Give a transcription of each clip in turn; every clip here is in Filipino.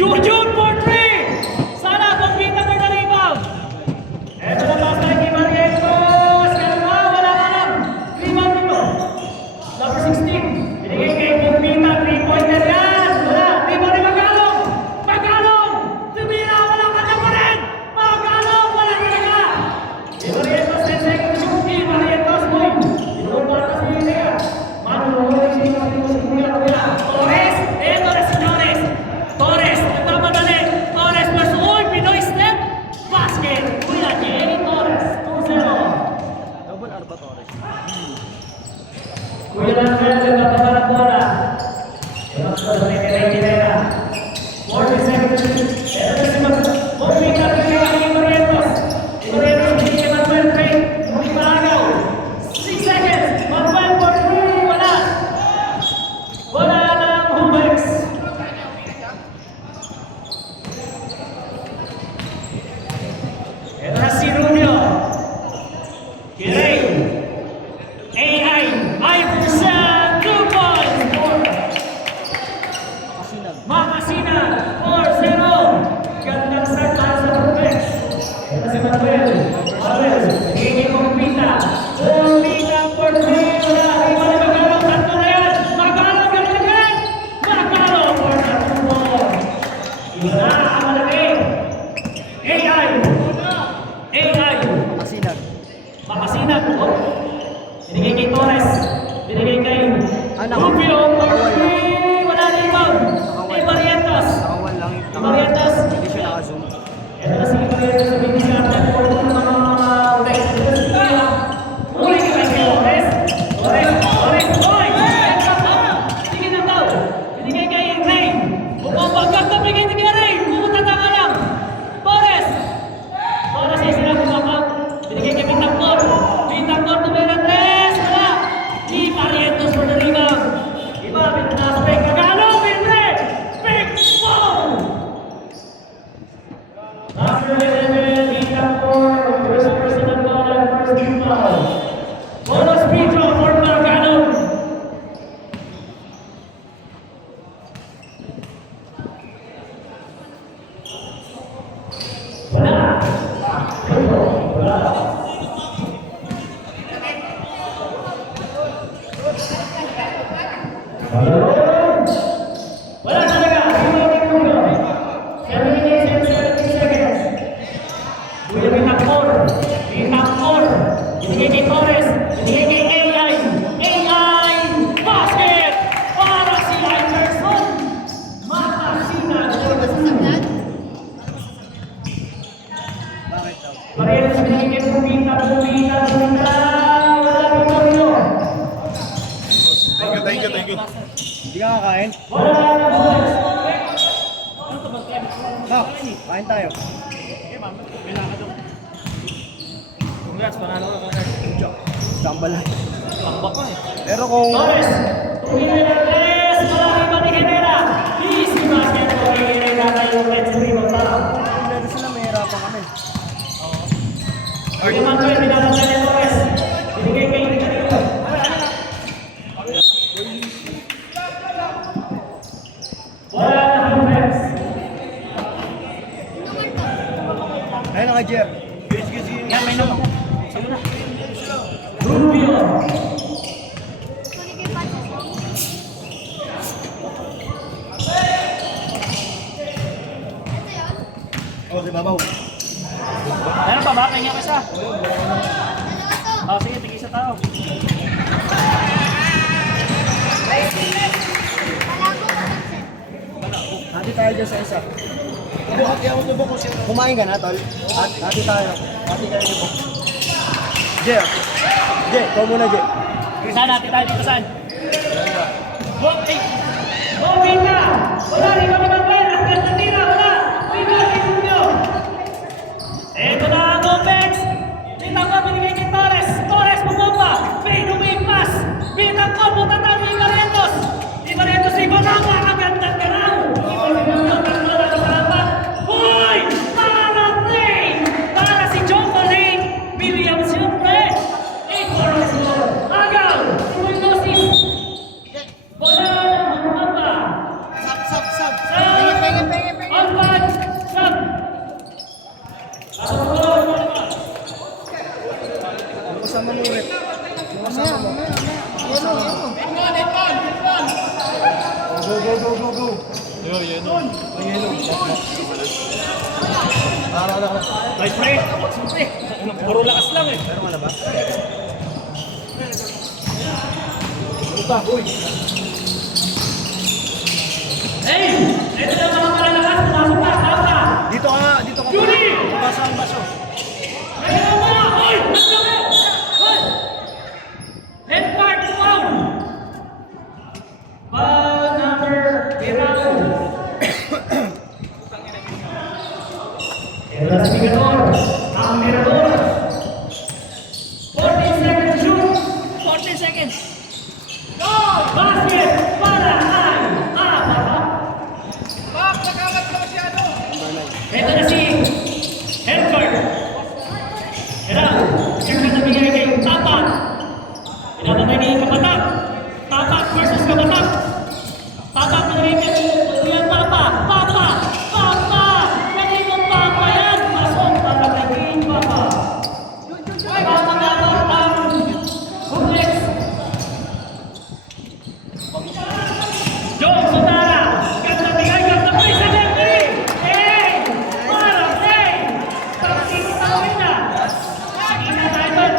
Jujun for 3! Sana pagpita mo na rebound! Eto na pass na kay Barrientos! Kalma, wala ka lang! Rebound dito! Number 16, binigay kay Pagpita, 3-pointer yan! Wala! Rebound ni Magalong! Magalong! Tumira! Wala ka na pa rin! Magalong! Wala ka na ka! Barrientos, 10 seconds shooting! Barrientos, boy! Ito para sa Ilea! Mano, Torres! Eto na si Torres! Torres! Nagmamadali! Torres plus uy! Pinoy step! Basket! Kuya Jenny Torres! 2-0! Double R ba Torres? Kuya lang kaya nagpapaharap bola. Ito sa Requera. 40 seconds. Ito na si Pagpita. Pinigay kay Barrientos. Barrientos binigay kay Manuel Trey. Hindi maagaw. 6 seconds. Manuel for 3. Wala. Wala ng Hubex. Ito na si Rubio. Kiray. AI. Iverson. 2 points. Kasinag. Makasina. 4-0. Gandang start para sa Hubex. Ito si Manuel. Manuel. Binigay kay Pagpita. Pagpita for 3. Wala. Rebound ni Magalong. Tatlo na yan. Magalong. Ganun again. Magalong for the 2 points. Wala. Malaki. AI. AI. Kasinag. Makasinag. Oh. Binigay kay Torres. Binigay kay Rubio. Wala na rebound. Kay Barrientos. Nakawal lang. Barrientos. Hindi siya naka-zoom. Ito na si Barrientos sa binisigatan po ng mga Udex. Muli ka kay Torres. Torres. Torres. Oy! Sige na daw. Binigay kay Ray. Bumabagag ka. Binigay kay Ray. Pumunta ka lang. Torres. Torres ay sila bumabag. Binigay kay Bintangkor. Bintangkor tumira 3. Wala. Di Barrientos for the rebound. Iba, Bintangkor. Kagalo. Pinre. Big ball. Number 11, Bintangkor. First personal ball and first team foul. Bonus free throw for Magalo. Wala. Wala. Wala talaga. Seven minutes and 17 seconds. Kuya Bintangkor. Bintangkor. Binigay kay Torres. Binigay kay AI. AI. Basket. Para si Iverson. Makasina. Bakit daw? Parehas binigay kay Pagpita. Pagpita. Wala kang Torino. Thank you. Hindi ka kakain? Wala kang Torres. Ha? Kain tayo. Congrats, panalo ka kasi. Sambal lang. Tambak ka eh. Pero kung... Torres. Tumingin ng Torres. Malaki pa ni Herrera. Easy basket for Herrera. Tayo next three magtara. Pwede sila may hirapan kami. Kuya Manuel, pinapatay ni Torres. Binigay kay Herrera. Wala na Hubex. Ayun na kay Jeff. Yan, may naman. Sa'yo na. Rubio. Oh, si Babaw. Meron pa ba? Kanya ka isa. Sige, tigil sa tao. Hati tayo dyan sa isa. Kumain ka na, tol. Hati tayo. Hati kayo niyo po. Jeff. Jeff, ikaw muna, Jeff. Saan natin tayo dito saan? Bobita. Wala rin kami Manuel. Ang ganda tira. Wala. Rebound kay Rubio. Ito na ang Hubex. Bintangkor binigay kay Torres. Torres bumomba. Fade away pass. Bintangkor punta tayo kay Barrientos. Di Barrientos rebound. Ang ganda garaw. Boy! Para play! Para si John Colleen Williams yung play! 8-4 agaw! Tuloy dosis! Bola ng Humamba! Nice pre. Puro lakas lang eh. Meron ka na ba? Hey! Ito na mga malalakas, pumasok pa, tawag ka! Dito ka. Judy! Basa ang baso. Ayun mo na! Hoy! Ang dami! Hoy! Head part foul! Foul number 11. Ito na si Migador. Ang Mirador. 14 seconds shoot. 14 seconds. Go! Basket para kay Apapa. Ito na si Edward. Ito, check na nabigay kay Tapak. Pinapatay ni Kapatak. Tapak versus Kapatak. Tapak nabigay kay Kuya Papa. Papa! Papa! Pwede mong Papa yan! Pasok para kay King Papa. Papa dapat ang Huglex. Joe Sotara. Ganda bigay, ganda pa isa Jeffrey. Hey! Parang hey! Tapos tawin na. Sige na tayo doon.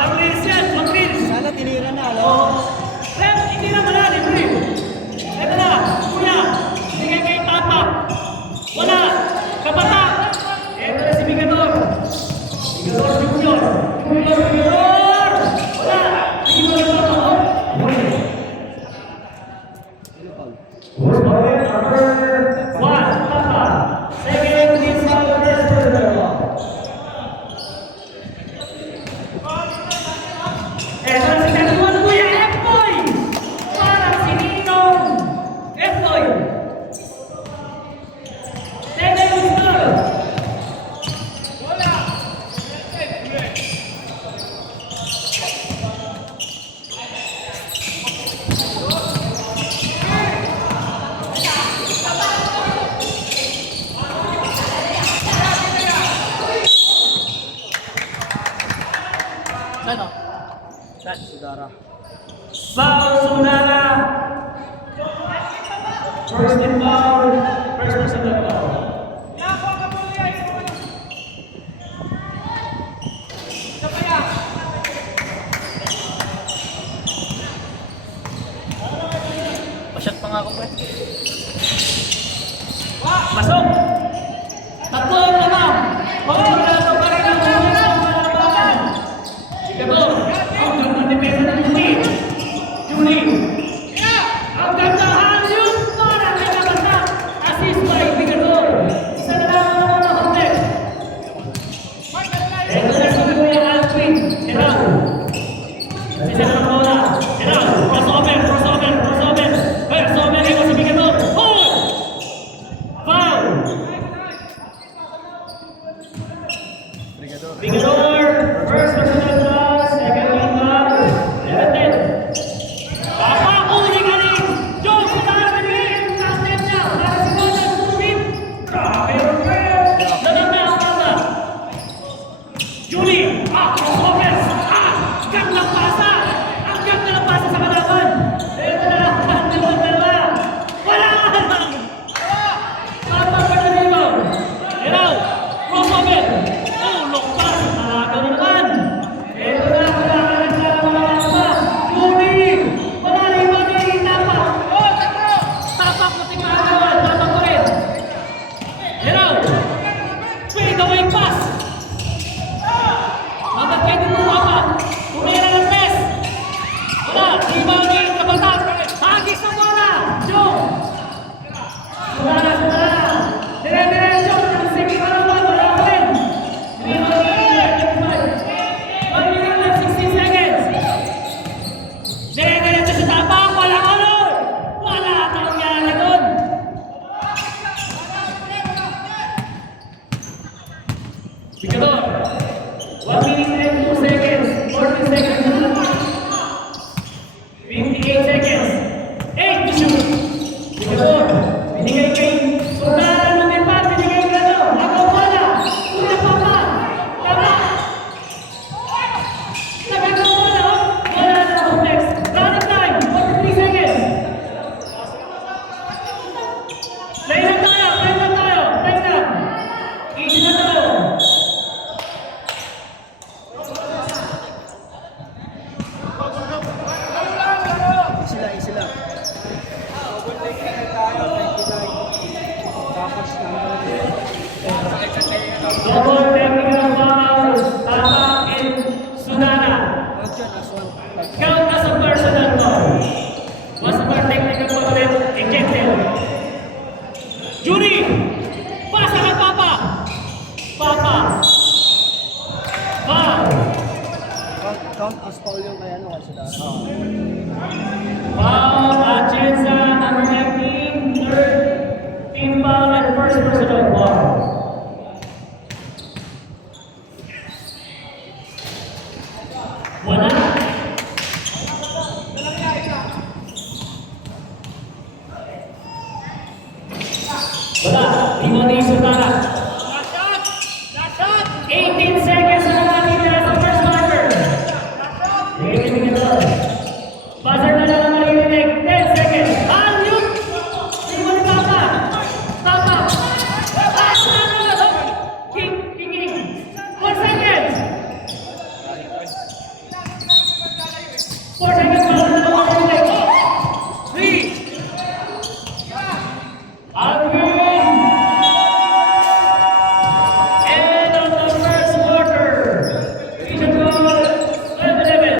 Pag-reels yan. Pag-reels. Sana tinira na, alam. Oh. Rep, hindi na malalim, Rep. Ito na, kuya. Sige kay Tapa. Wala. Kapatak. Ito na si Migador. Migador Junior. Junior. Wala. Junior na to. One, Tapa. Second, this one, ito na si Katuan Kuya F-Boy! Parang si Ninong F-Boy! Teka yung score! Saan o? Saan? Sudara. Foul Sunara! First and foul. First person to foul. Pasyat pa nga ako pre. Pasok! Tatlo ang lamang! Wala ito pa rin ang mga Sigator! Ang ganda depensa ng Julie! Julie! Ang ganda haliw para kay Kapatak! Assist by Sigator! Isa na lang ang mga kontek! Ito na si Kuya Alvin! Erang! Isa na ang bola! Erang! Crossover! Crossover! Crossover! Crossover! Ito si Sigator! Foul! Good technical tayo, 99. Tapos Double technical foul, Tata and Sunana. Count as a personal foul. Once more technical foul ulit, ejected. Judy! Pasa ka, Papa! Papa! Foul! count as foul yung kaya ano kasi dahil. Foul, Atienza, number 19, third team foul and first personal foul. Wala. Wala. Timothy Sutara.